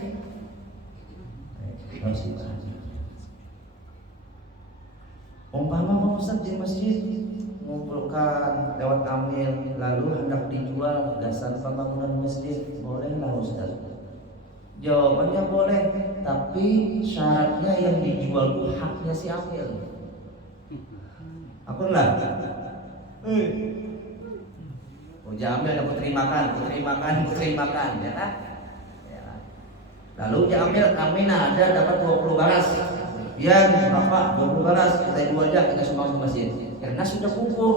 Harus dipahami. Umpama mau Ustaz di masjid mengumpulkan lewat amil lalu hendak dijual dasar pembangunan masjid, bolehlah Ustaz? Jawabannya boleh, tapi syaratnya yang dijual itu haknya si amil. Aku lah. Jamil dapat putri makan, ya kan? Ya. Lalu Jamil kami ada dapat 20 baras. Biar berapa? 20 baras kita jual aja, kita sumbang ke masjid. Karena sudah gugur.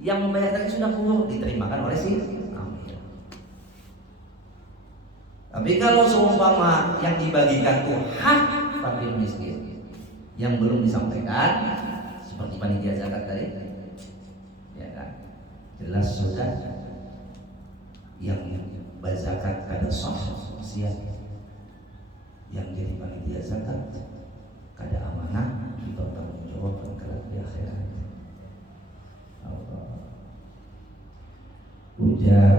Yang membayar tadi sudah gugur, diterimakan oleh si amil. Tapi kalau seumpama yang dibagikan itu hak fakir miskin yang belum disampaikan seperti panitia zakat tadi, ya kan? Jelas sudah yang berzakat kada sah siap yang jadi panitia zakat kada amanah dipertanggungjawabkan kelak di akhirat. Ujar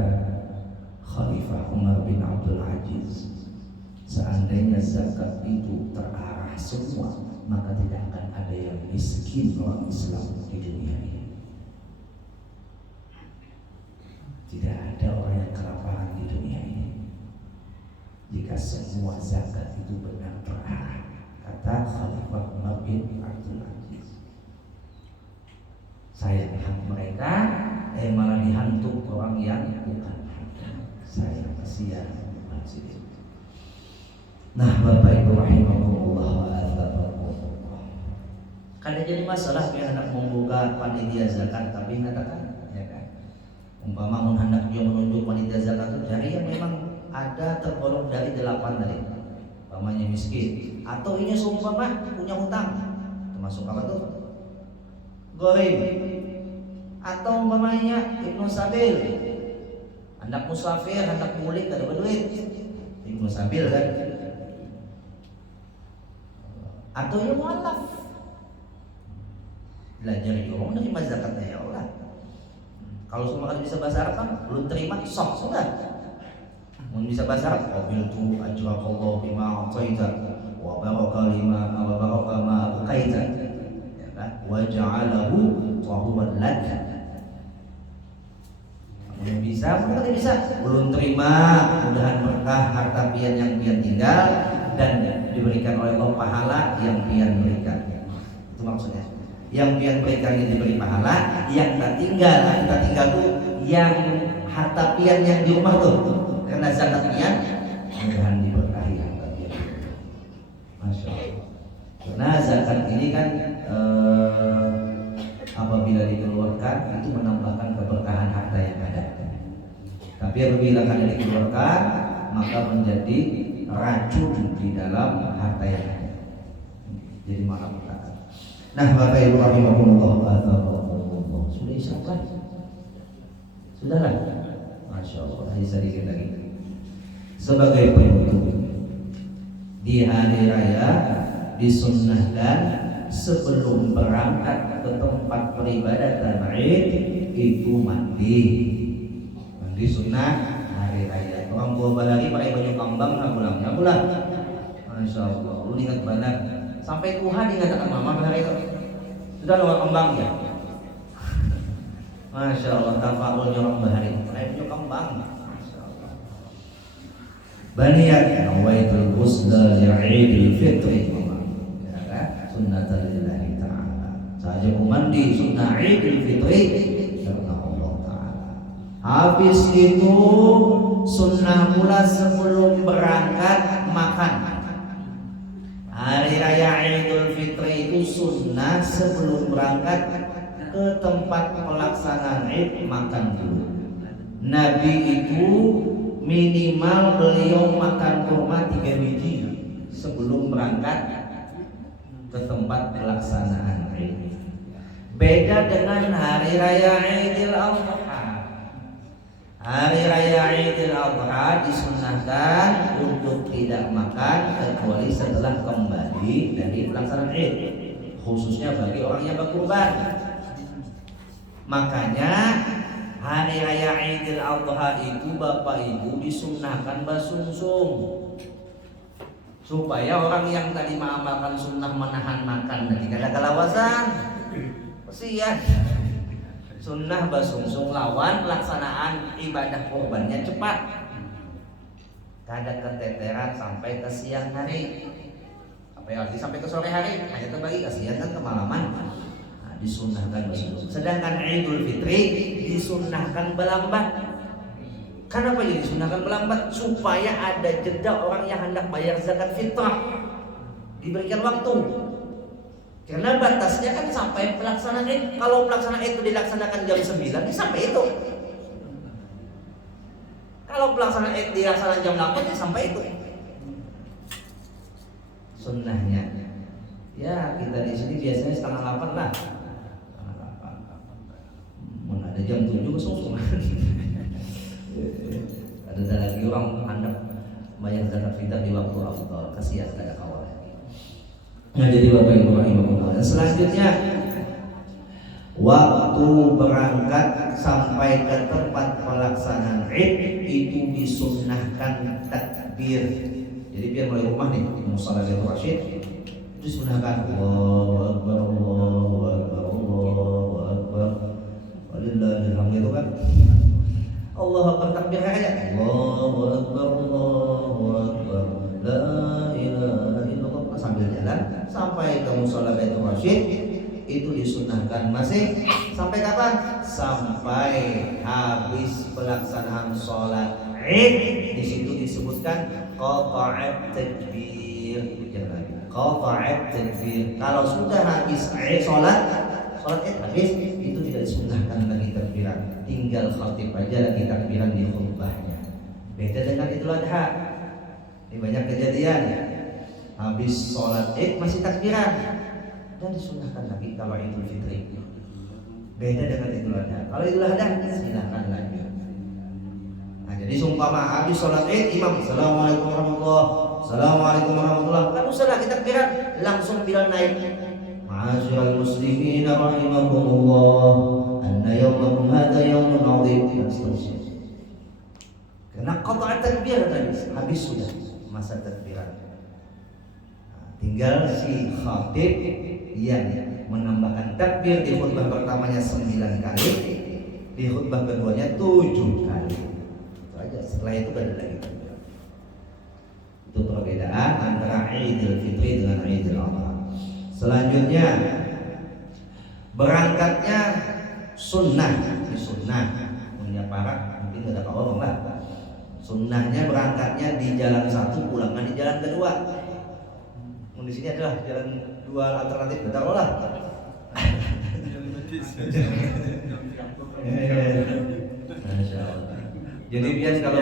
Khalifah Umar bin Abdul Aziz, seandainya zakat itu terarah semua, maka tidak akan ada yang miskin orang Islam di dunia ini. Tidak ada orang yang kelaparan di dunia ini jika semua zakat itu benar terarah, kata Khalifah Umar bin Abdul Aziz. Sayang hak mereka malah dihantuk orang yang bukan saya kasihan masjid. Nah Bapak Ibu rahimahumullah wa azabakumullah. Kada jadi masalah yang hendak membuka panitia zakat, tapi katakan ya kan, umpama hendak dia menunjuk panitia zakat itu dari yang memang ada tergolong dari 8 tadi, umpamanya miskin, atau ini seumpama punya hutang, termasuk apa tuh? Gharib, atau umpamanya Ibnu Sabil, hendak musafir, hendak mulik, ada berduit, Ibnu Sabil kan, atau yang mualaf, belajar di orang nerima zakatnya ya Allah. Kalau semua kan bisa bahasa Arab kan belum terima sok sudah. Mau bisa bahasa Arab, qabiltu ajrakallahu bima ataita wa baraka lima wa baraka ma abqaita, ya kan, wa ja'alahu tahwan lak. Belum bisa, bukan bisa, belum terima, mudahan berkah harta pian yang pian tinggal dan diberikan oleh Allah pahala yang pian berikan. Itu maksudnya. Yang pian berikan ini diberi pahala, yang tak tinggal tuh yang harta pian yang di rumah tuh, karena zakat pian, mudahan diberkahi harta pian. Masya Allah. Karena zakat ini kan apabila dikeluarkan itu menambahkan keberkahan harta yang ada. Tapi apabila kada dikeluarkan maka menjadi racun di dalam harta yang ada. Jadi malapetaka. Nah, Bapak Ibu rahimahumullah, sudah isyarat? Sudahlah. Masya Allah, hanya sedikit lagi. sebagai penutup. Di hari raya disunnahkan sebelum berangkat ke tempat peribadatan Id itu mandi sunnah hari raya. Orang tua balari pakai baju kambang nggak pulang. Masya Allah, lu ingat banget. Sampai Tuhan ingatkan mama pada hari itu. Sudah lewat kembang ya. Masya Allah, tafaul nyorong bahari pakai baju kambang. Masya Allah. Baniyat nawaitul ghusla li'idil fitri. Ya kan? Sunnatan lillahi ta'ala. Saja mandi sunnah Idul Fitri karena Allah Ta'ala. Habis itu sunnah pula sebelum berangkat makan. Hari raya Idul Fitri itu sunnah sebelum berangkat ke tempat pelaksanaan Id makan dulu. Nabi itu minimal beliau makan kurma 3 biji sebelum berangkat ke tempat pelaksanaan Id. Beda dengan hari raya Idul Adha. Hari raya Idul Adha disunnahkan untuk tidak makan kecuali setelah kembali dari pelaksanaan Id, khususnya bagi orang yang berkurban. Makanya hari raya Idul Adha itu Bapak Ibu disunnahkan basungsung, supaya orang yang tadi mengamalkan sunnah menahan makan dan tidak ada kalawasan, kesian. Sunnah basungsung lawan pelaksanaan ibadah kurbannya cepat, kada keteteran sampai ke siang hari, apalagi sampai ke sore hari, hanya terbagi kasihan kan kemalaman. Disunnahkan basungsung. Sedangkan Idul Fitri disunnahkan berlambat. Kenapa jadi disunnahkan berlambat? Supaya ada jeda orang yang hendak bayar zakat fitrah, diberikan waktu. Karena batasnya kan sampai pelaksanaan Id. Kalau pelaksanaan itu dilaksanakan jam 9, sampai itu. Kalau pelaksanaan Id dilaksanakan jam 8, sampai itu. Sunnahnya, ya kita di sini biasanya 7:30 lah. Mana ada jam 7 kosong. Ada lagi orang hendak bayar zakat fitrah di waktu afdal, kasihan ada kawan. Nah, jadi Bapak Ibu rahimahullah. Selanjutnya waktu berangkat sampai ke tempat pelaksanaan Id itu disunnahkan takbir. Jadi biar mulai rumah nih musalla Baitur Rasyid disunnahkan Allahu Akbar Allahu Akbar Allahu Akbar walillahil hamd itu kan. Allahu Akbar takbir aja. Allahu Akbar Allahu Akbar la ilaha illallah sambil jalan sampai ke musalla Baitur Rasyid itu disunnahkan. Masih sampai kapan? Sampai habis pelaksanaan sholat Id. Di situ disebutkan qata'at takbir. Qata'at takbir. Kalau sudah habis sholat Id habis, itu tidak disunnahkan lagi takbiran. Tinggal khatib aja lagi takbiran di khutbahnya. Beda dengan Idul Adha. Ini banyak kejadian. Habis sholat Id masih takbiran, dan disunnahkan lagi kalau Idul Fitri. Beda dengan Idul Adha. Kalau Idul Adha silakan lagi. Nah, jadi sumpama habis sholat Id imam Assalamualaikum warahmatullahi Assalamualaikum warahmatullahi, kan usah lagi takbiran, langsung bilal naik. Ma'asyiral muslimin rahimakumullah, anna yawmakum hadha yawmun 'azim, dan seterusnya. Karena qata'at takbir tadi habis sudah masa takbiran. Tinggal si khatib yang menambahkan takbir di khutbah pertamanya 9 kali, di khutbah keduanya 7 kali. Itu aja. Setelah itu ada lagi. Itu perbedaan antara Idul Fitri dengan Idul Adha. Selanjutnya berangkatnya sunnah. Ini sunnah. Punya para mungkin nggak ada kawan lah. Sunnahnya berangkatnya di jalan satu, pulangnya di jalan kedua. Di sini adalah jalan dua alternatif, betul lah. Masya Allah. Jadi bias kalau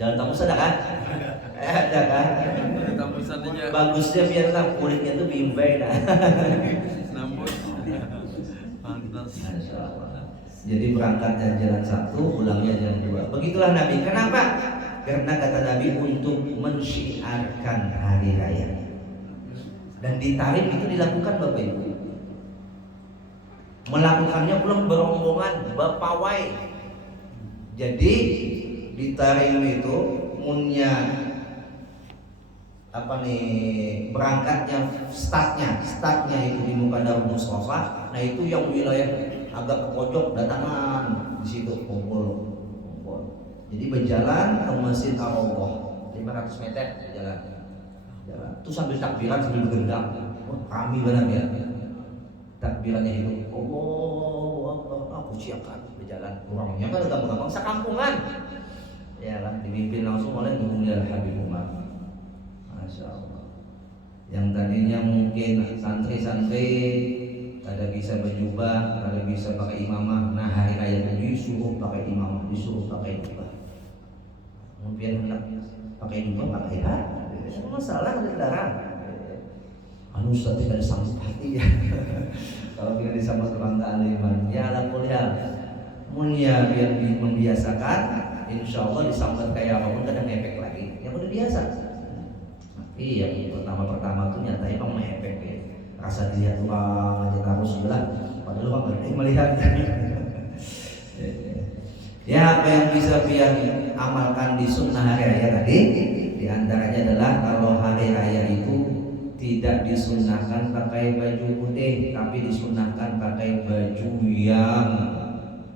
jalan Tamus ada kan? Ada kan? Bagusnya biarlah kulitnya tuh bimbai dah. Masya Allah. Jadi berangkatnya jalan satu, pulangnya jalan dua. Begitulah Nabi. Kenapa? Karena kata Nabi untuk mensyiarkan hari raya. Dan di Tarim itu dilakukan Bapak Ibu. Melakukannya belum berombongan bapawai. Jadi di Tarim itu munnya berangkatnya startnya itu di Mukaddarul Mustafa. Nah itu yang wilayah agak ke pojok datangan di situ kumpul. Jadi berjalan ke Masjid Ar-Rawdah 500 meter jalan. Itu sambil takbiran sambil bergendang. Kami benar ya. Takbirannya itu Allahu Akbar. Aku siapkan berjalan. Orangnya kan gampang-gampang sekampungan. Ya lah dipimpin langsung oleh Gubernur Habib Umar. Masya Allah. Yang tadinya mungkin santri-santri kada bisa berjubah, kada bisa pakai imamah. Nah hari raya itu disuruh pakai imamah, disuruh pakai jubah. Mungkin hendak pakai jubah pakai masalah ada larang. Anu Ustaz tidak sanggup hati ya. Kalau kita disambut kebanggaan iman, ya alhamdulillah. Mulia biar membiasakan, insya Allah disambut kayak apapun kadang efek lagi. Yang udah biasa. Iya, pertama tuh nyata emang mengefek ya. Rasa dilihat orang aja terus bilang, padahal orang gede melihat. Ya apa yang bisa biar amalkan di sunnah hari raya tadi, diantaranya adalah kalau hari raya itu tidak disunnahkan pakai baju putih, tapi disunnahkan pakai baju yang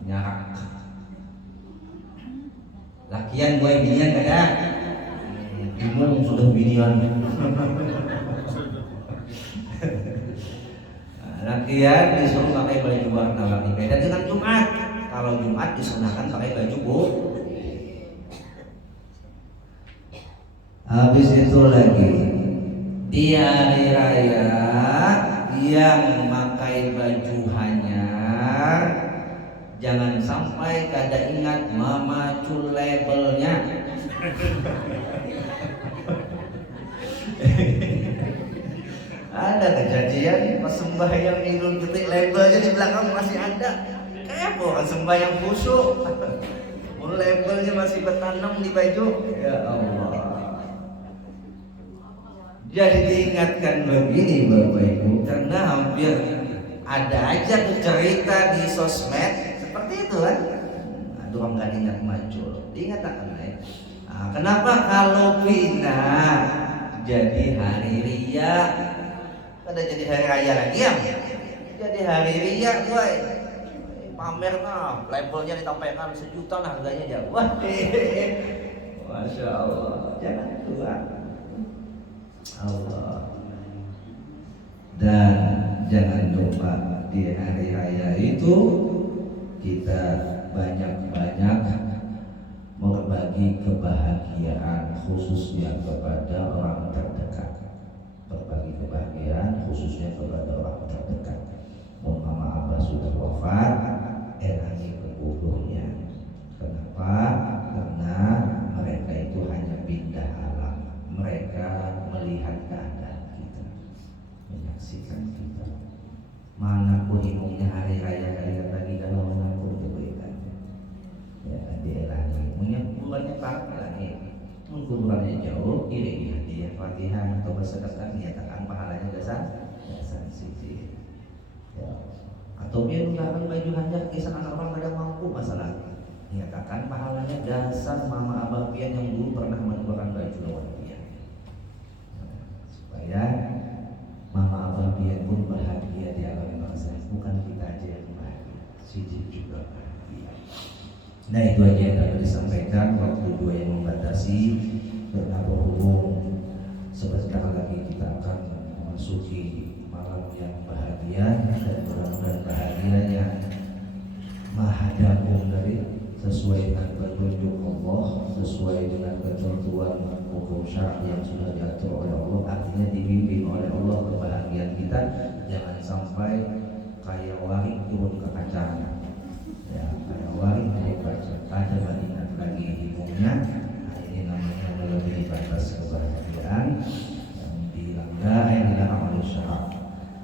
nyarak. Lakian gue binian kada, bingung sudah binian. Lakian disuruh pakai baju warna-warni. Beda dengan Jumat. Kalau Jumat disunahkan pakai baju putih. Habis itu lagi di hari raya yang memakai baju hanyar jangan sampai kada ingat memacul labelnya. Ada kejadian pas sembahyang Idul Fitri labelnya di belakang masih ada. Kayak orang sembahyang khusyuk. Labelnya masih bertanam di baju. Ya Allah. Jadi diingatkan begini Bapak Ibu, karena hampir ada aja tuh cerita di sosmed seperti itu kan. Aduh orang gak ingat macul, diingatkan ya. Nah, kenapa kalau pindah jadi hari ria, ada jadi hari raya lagi ya? Jadi hari ria gue pamer nah, labelnya ditampilkan 1 juta nah harganya jauh. Wah, Masya Allah, jangan tua. Allah. Dan jangan lupa di hari raya itu kita banyak-banyak berbagi kebahagiaan khususnya kepada orang terdekat. Berbagi kebahagiaan khususnya kepada orang terdekat. Mama Abah sudah wafat, erangi kebubuhnya. Kenapa? Karena mereka itu hanya pindah alam. Mereka melihat keadaan kita, menyaksikan kita. Mana pun imumnya hari raya kalian lagi kalau mengaku kebaikan. Ya, dielangi. Mungkin bulannya parah nih. Kuburannya jauh, iringi hadiah Fatihah atau bersedekah nyatakan pahalanya dasar sisi. Ya. Atau dia menggunakan baju hajat kisah anak orang pada mampu masalah. Nyatakan pahalanya dasar mama abah pian yang dulu pernah menukarkan baju lawan dia. Supaya mama abah pian pun bahagia di alam bangsa. Bukan kita aja yang bahagia, siji juga bahagia. Nah itu aja yang dapat disampaikan. Waktu dua yang membatasi, karena berhubung sebentar lagi kita akan memasuki malam yang bahagia, dan mudah-mudahan bahagianya mahadagung dari sesuai dengan petunjuk Allah, sesuai dengan ketentuan hukum syar'i yang sudah diatur oleh Allah. Artinya dibimbing oleh Allah kebahagiaan kita. Jangan sampai kayak waring turun ke kaca. Ya, kayak waring turun ke kaca. Ada banyak lagi hidupnya. Nah, ini namanya melebihi batas kebahagiaan yang dilanggar yang dilarang oleh syara.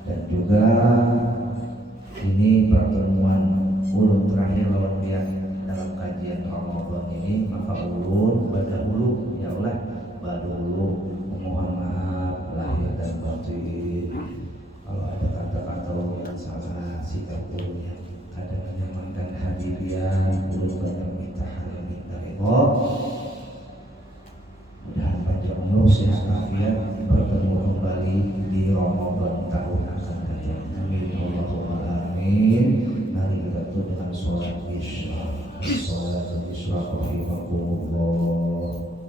Dan juga ini pertemuan ulun terakhir ulun badahulu ya Allah badahulu mohon maaf lahir dan batin kalau ada kata-kata yang salah sikap ulun yang kadang menyenangkan hadirin ulun banyak minta hal minta ridho mudah panjang umur sehat afiat bertemu kembali di Ramadan tahun akan datang amin Allahumma amin. Mari kita tutup dengan sholat isya. Sholat isya rahimakumullah.